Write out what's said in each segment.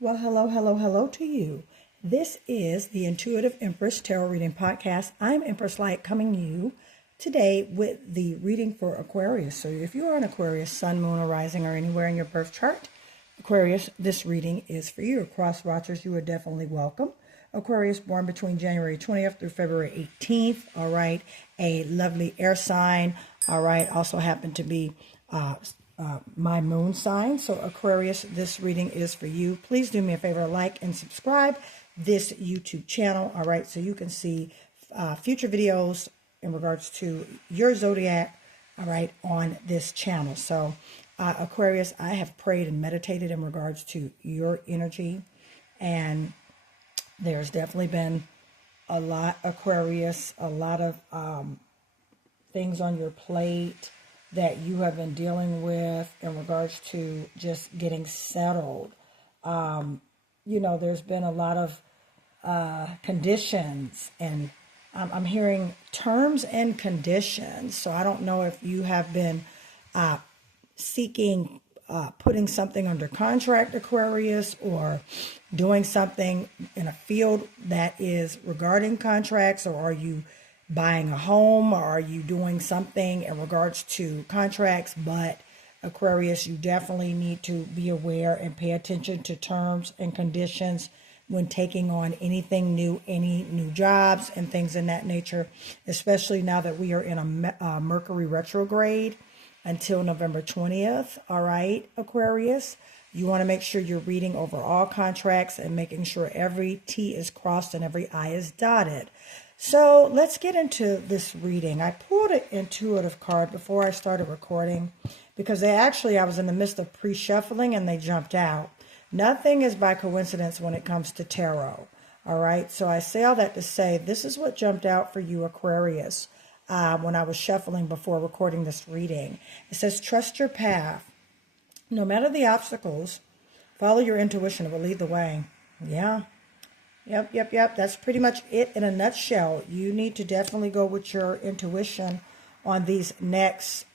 Well, hello, hello, hello to you. This is the Intuitive Empress Tarot Reading Podcast. I'm Empress Light coming to you today with the reading for Aquarius. So if you are an Aquarius, sun, moon, or rising, or anywhere in your birth chart, Aquarius, this reading is for you. Cross watchers, you are definitely welcome. Aquarius born between January 20th through February 18th. All right. A lovely air sign. All right. Also happened to be my moon sign. So Aquarius, this reading is for you. Please do me a favor, like and subscribe this YouTube channel. All right. So you can see future videos in regards to your zodiac. All right. On this channel. So Aquarius, I have prayed and meditated in regards to your energy, and there's definitely been a lot, Aquarius, a lot of things on your plate that you have been dealing with in regards to just getting settled. There's been a lot of conditions, and I'm hearing terms and conditions. So I don't know if you have been seeking putting something under contract, Aquarius, or doing something in a field that is regarding contracts, or are you buying a home, or are you doing something in regards to contracts? But Aquarius, you definitely need to be aware and pay attention to terms and conditions when taking on anything new, any new jobs and things in that nature, especially now that we are in a Mercury retrograde until November 20th. All right, Aquarius, you want to make sure you're reading over all contracts and making sure every T is crossed and every I is dotted. So let's get into this reading. I pulled an intuitive card before I started recording because I was in the midst of pre-shuffling and they jumped out. Nothing is by coincidence when it comes to tarot. All right, so I say all that to say this is what jumped out for you, Aquarius. When I was shuffling before recording this reading. It says, trust your path. No matter the obstacles, follow your intuition. It will lead the way. Yeah. Yep. That's pretty much it in a nutshell. You need to definitely go with your intuition on these next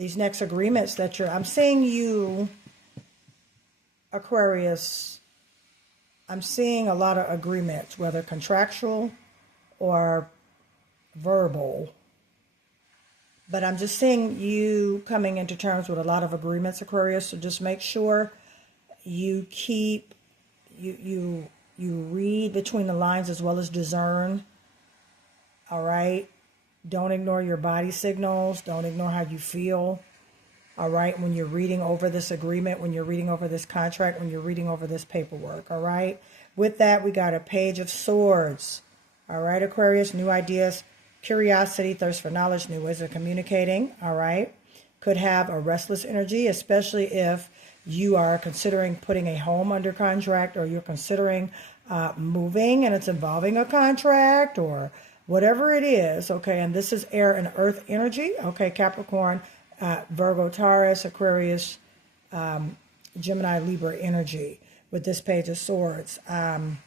agreements that I'm seeing you, Aquarius. I'm seeing a lot of agreements, whether contractual or verbal, but I'm just seeing you coming into terms with a lot of agreements, Aquarius. So just make sure you keep you read between the lines as well as discern. All right, don't ignore your body signals, don't ignore how you feel. All right, when you're reading over this agreement, when you're reading over this contract, when you're reading over this paperwork. All right, with that, we got a Page of Swords. All right, Aquarius, new ideas, curiosity, thirst for knowledge, new ways of communicating. All right. Could have a restless energy, especially if you are considering putting a home under contract, or you're considering moving and it's involving a contract or whatever it is. Okay. And this is air and earth energy. Okay. Capricorn, Virgo, Taurus, Aquarius, Gemini, Libra energy with this Page of Swords. I'm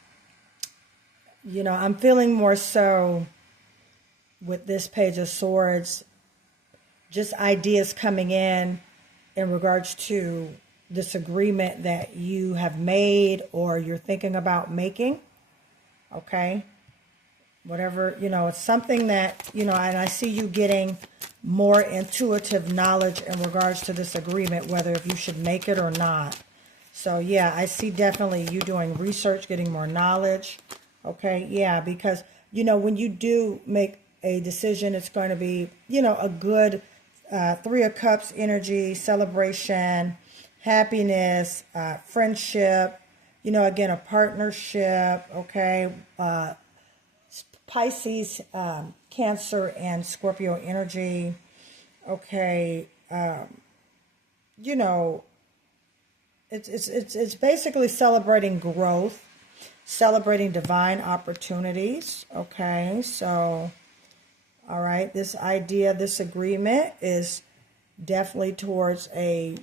feeling more so with this Page of Swords, just ideas coming in regards to this agreement that you have made or you're thinking about making. Okay. Whatever, it's something that, and I see you getting more intuitive knowledge in regards to this agreement, whether if you should make it or not. So yeah, I see definitely you doing research, getting more knowledge. Okay. Yeah. Because, when you do make a decision, it's going to be, a good Three of Cups energy, celebration, happiness, friendship, again, a partnership. Okay. Pisces, Cancer, and Scorpio energy. Okay. It's basically celebrating growth, celebrating divine opportunities. Okay. So, all right, this idea, this agreement is definitely towards a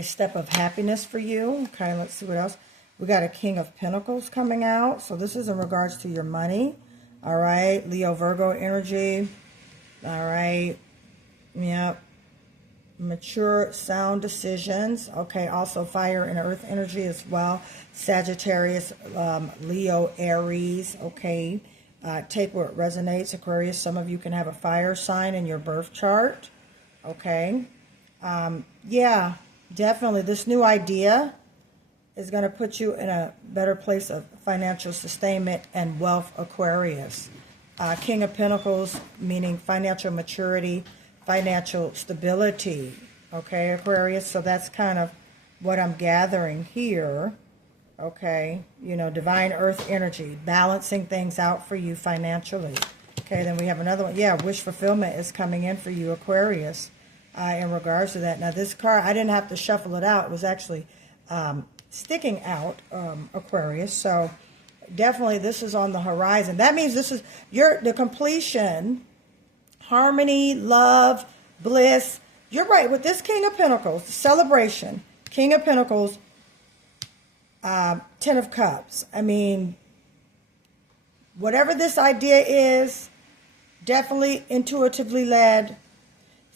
step of happiness for you. Okay, let's see what else. We got a King of Pentacles coming out. So this is in regards to your money. All right, Leo, Virgo energy. All right, yep. mature, sound decisions. Okay, also fire and earth energy as well. Sagittarius, Leo, Aries. Okay, take what resonates. Aquarius, some of you can have a fire sign in your birth chart. Okay, yeah, definitely. This new idea is going to put you in a better place of financial sustainment and wealth, Aquarius. King of Pentacles, meaning financial maturity, financial stability. Okay, Aquarius, so that's kind of what I'm gathering here. Okay, you know, divine earth energy, balancing things out for you financially. Okay, then we have another one. Yeah, wish fulfillment is coming in for you, Aquarius, in regards to that. Now, this card, I didn't have to shuffle it out. It was actually sticking out, Aquarius. So definitely this is on the horizon. That means this is the completion, harmony, love, bliss. You're right. With this King of Pentacles, celebration, King of Pentacles, Ten of Cups. I mean, whatever this idea is, definitely intuitively led,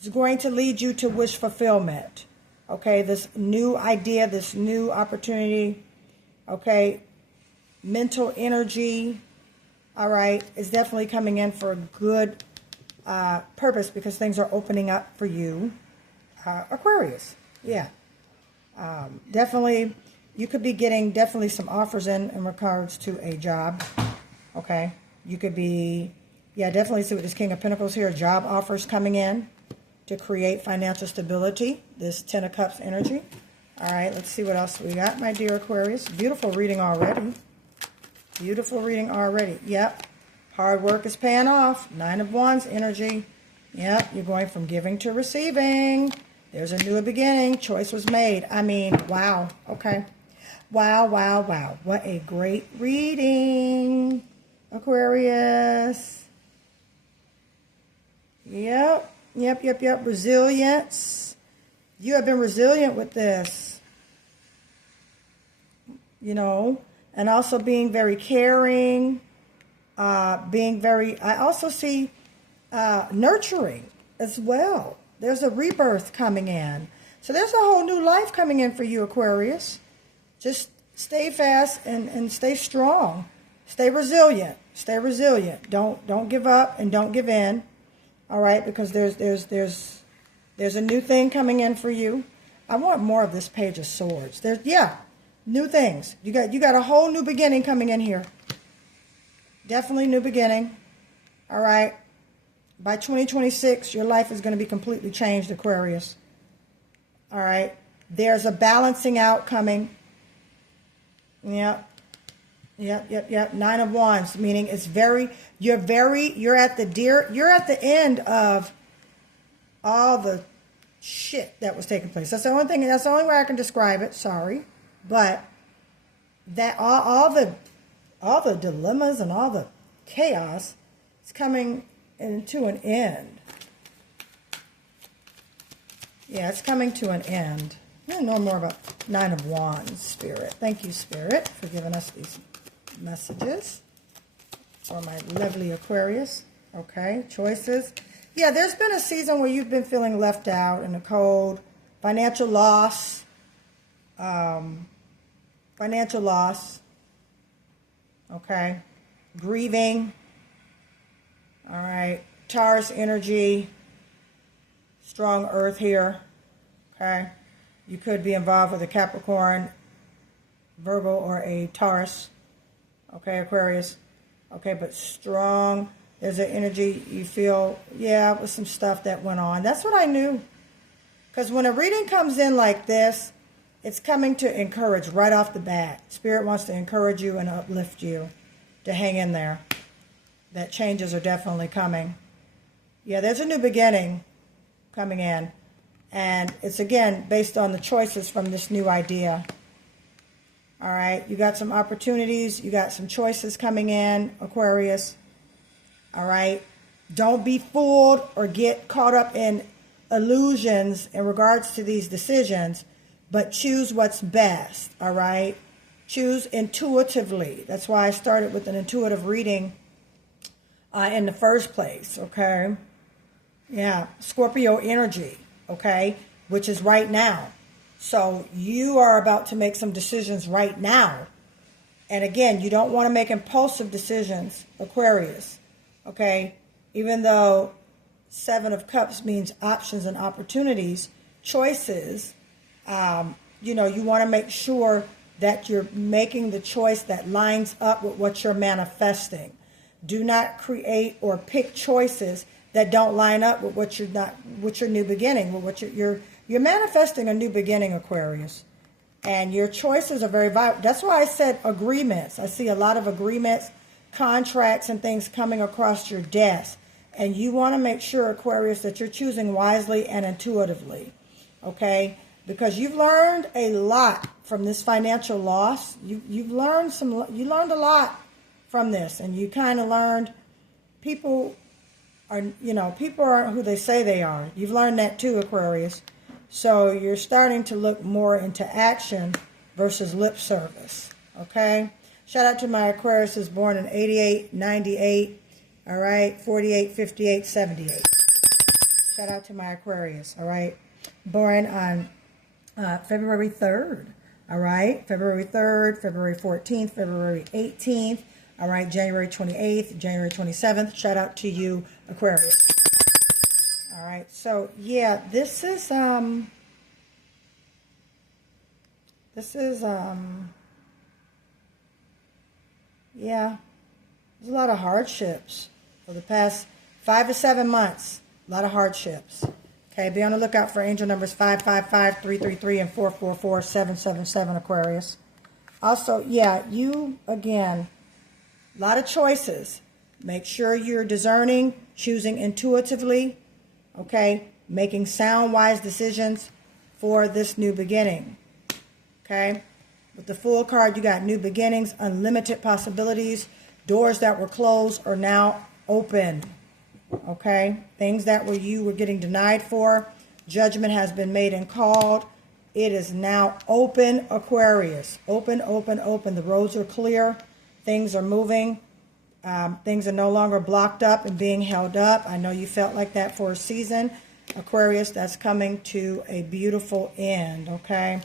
is going to lead you to wish fulfillment. Okay, this new idea, this new opportunity, okay, mental energy, all right, is definitely coming in for a good purpose because things are opening up for you, Aquarius. Yeah, definitely, you could be getting definitely some offers in regards to a job, okay? You could be, yeah, definitely see with this King of Pentacles here, job offers coming in to create financial stability, this Ten of Cups energy. All right, let's see what else we got, my dear Aquarius. Beautiful reading already. Beautiful reading already. Yep, hard work is paying off. Nine of Wands energy. Yep, you're going from giving to receiving. There's a new beginning. Choice was made. I mean, wow. Okay. Wow, wow, wow. What a great reading, Aquarius. Yep. Yep. Resilience. You have been resilient with this. You know, and also being very caring, I also see nurturing as well. There's a rebirth coming in. So there's a whole new life coming in for you, Aquarius. Just stay fast and stay strong. Stay resilient. Stay resilient. Don't give up and don't give in. All right, because there's a new thing coming in for you. I want more of this Page of Swords. New things. You got a whole new beginning coming in here. Definitely new beginning. All right. By 2026, your life is going to be completely changed, Aquarius. All right. There's a balancing out coming. Yep. Nine of Wands, meaning you're at the end of all the shit that was taking place. That's the only way I can describe it. Sorry. But that all the dilemmas and all the chaos is coming into an end. Yeah, it's coming to an end. I want to know more about Nine of Wands, Spirit. Thank you, Spirit, for giving us these messages for my lovely Aquarius. Okay, choices. Yeah, there's been a season where you've been feeling left out in the cold. Financial loss. Okay, grieving. All right, Taurus energy, strong earth here. Okay, you could be involved with a Capricorn, Virgo, or a Taurus. Okay, Aquarius. Okay, but strong. There's an energy you feel, with some stuff that went on. That's what I knew. Because when a reading comes in like this, it's coming to encourage right off the bat. Spirit wants to encourage you and uplift you to hang in there. That changes are definitely coming. Yeah, there's a new beginning coming in. And it's, again, based on the choices from this new idea. All right, you got some opportunities. You got some choices coming in, Aquarius. All right, don't be fooled or get caught up in illusions in regards to these decisions, but choose what's best, all right? Choose intuitively. That's why I started with an intuitive reading in the first place, okay? Yeah, Scorpio energy, okay? which is right now. So you are about to make some decisions right now. And again, you don't want to make impulsive decisions, Aquarius. Okay? Even though Seven of Cups means options and opportunities, choices, you want to make sure that you're making the choice that lines up with what you're manifesting. Do not create or pick choices that don't line up with what your new beginning, with what you're manifesting a new beginning, Aquarius. And your choices are very vital. That's why I said agreements. I see a lot of agreements, contracts, and things coming across your desk. And you want to make sure, Aquarius, that you're choosing wisely and intuitively. Okay? Because you've learned a lot from this financial loss. You learned a lot from this. And you kind of learned people aren't who they say they are. You've learned that too, Aquarius. So you're starting to look more into action versus lip service, okay? Shout out to my Aquariuses born in 88, 98, all right, 48, 58, 78. Shout out to my Aquarius, all right? Born on February 3rd, all right? February 3rd, February 14th, February 18th, all right? January 28th, January 27th. Shout out to you, Aquarius. All right, so yeah, this is yeah, there's a lot of hardships for the past 5 to 7 months. A lot of hardships. Okay, be on the lookout for angel numbers 555, 333, and 444, 777, Aquarius. Also, yeah, you, again, a lot of choices. Make sure you're discerning, choosing intuitively, okay, making sound, wise decisions for this new beginning, okay? With the Fool card, you got new beginnings, unlimited possibilities. Doors that were closed are now open, okay? Things that you were getting denied for, judgment has been made and called. It is now open, Aquarius. Open, open, open. The roads are clear. Things are moving. Things are no longer blocked up and being held up. I know you felt like that for a season. Aquarius, that's coming to a beautiful end, okay?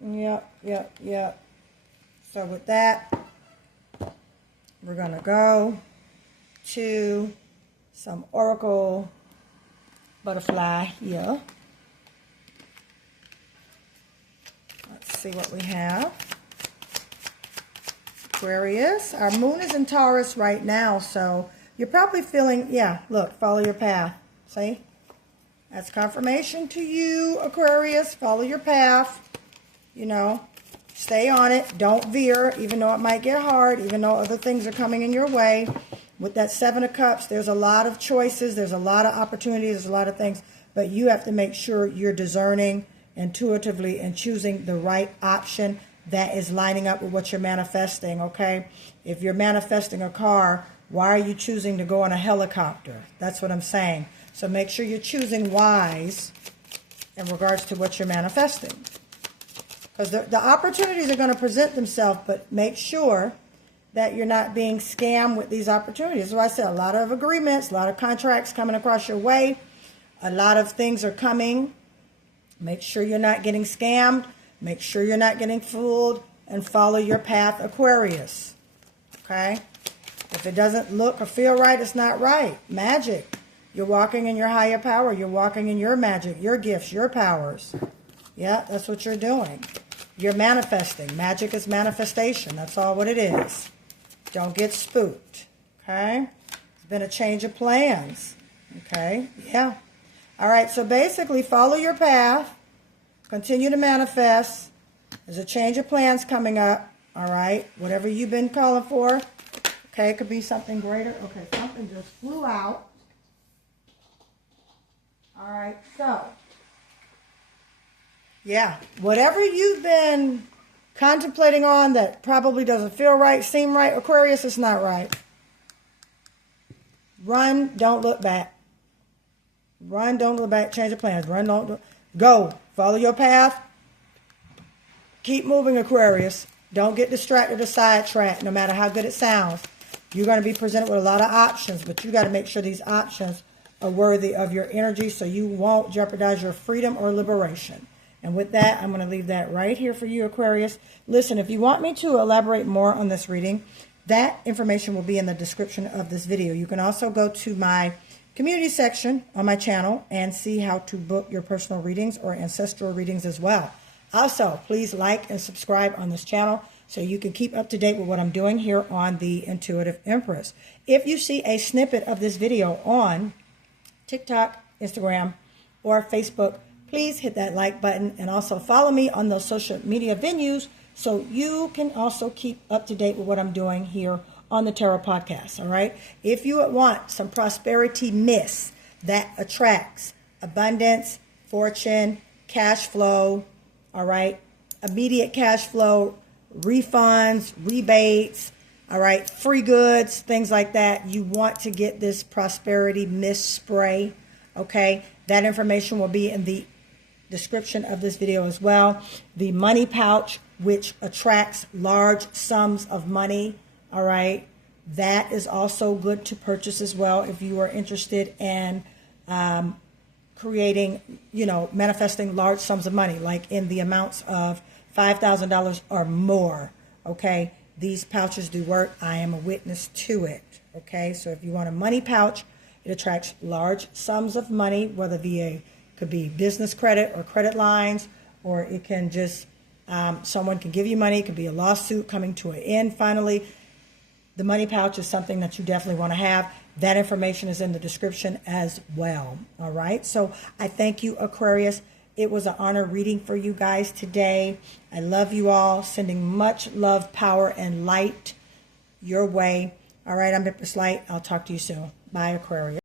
Yep. So with that, we're going to go to some Oracle Butterfly here. Let's see what we have. Aquarius, our moon is in Taurus right now, so you're probably feeling, yeah, look, follow your path. See? That's confirmation to you, Aquarius. Follow your path. Stay on it. Don't veer, even though it might get hard, even though other things are coming in your way. With that Seven of Cups, there's a lot of choices. There's a lot of opportunities. There's a lot of things. But you have to make sure you're discerning intuitively and choosing the right option that is lining up with what you're manifesting, okay? If you're manifesting a car, why are you choosing to go on a helicopter? That's what I'm saying. So make sure you're choosing wise in regards to what you're manifesting. Because the opportunities are going to present themselves, but make sure that you're not being scammed with these opportunities. So I said a lot of agreements, a lot of contracts coming across your way. A lot of things are coming. Make sure you're not getting scammed. Make sure you're not getting fooled, and follow your path, Aquarius. Okay? If it doesn't look or feel right, it's not right. Magic. You're walking in your higher power. You're walking in your magic, your gifts, your powers. Yeah, that's what you're doing. You're manifesting. Magic is manifestation. That's all what it is. Don't get spooked. Okay? It's been a change of plans. Okay? Yeah. All right, so basically follow your path. Continue to manifest. There's a change of plans coming up. All right? Whatever you've been calling for. Okay, it could be something greater. Okay, something just flew out. All right, so. Yeah, whatever you've been contemplating on that probably doesn't feel right, seem right, Aquarius, it's not right. Run, don't look back. Run, don't look back, change of plans. Run, don't go. Follow your path. Keep moving, Aquarius. Don't get distracted or sidetracked, no matter how good it sounds. You're going to be presented with a lot of options, but you got to make sure these options are worthy of your energy, so you won't jeopardize your freedom or liberation. And with that, I'm going to leave that right here for you, Aquarius. Listen, if you want me to elaborate more on this reading, that information will be in the description of this video. You can also go to my community section on my channel and see how to book your personal readings or ancestral readings as well. Also, please like and subscribe on this channel so you can keep up to date with what I'm doing here on the Intuitive Empress. If you see a snippet of this video on TikTok, Instagram, or Facebook, please hit that like button and also follow me on those social media venues so you can also keep up to date with what I'm doing here on the Tarot Podcast, all right? If you want some prosperity myths that attracts abundance, fortune, cash flow, all right, immediate cash flow, refunds, rebates, all right, free goods, things like that, you want to get this prosperity mist spray, okay? That information will be in the description of this video as well. The money pouch, which attracts large sums of money, all right, that is also good to purchase as well if you are interested in creating, manifesting large sums of money, like in the amounts of $5,000 or more, okay? These pouches do work. I am a witness to it, okay? So if you want a money pouch, it attracts large sums of money, whether via, could be business credit or credit lines, or it can just, someone can give you money. It could be a lawsuit coming to an end finally. The money pouch is something that you definitely want to have. That information is in the description as well, all right? So I thank you, Aquarius. It was an honor reading for you guys today. I love you all. Sending much love, power, and light your way. All right, I'm Empress Light. I'll talk to you soon. Bye, Aquarius.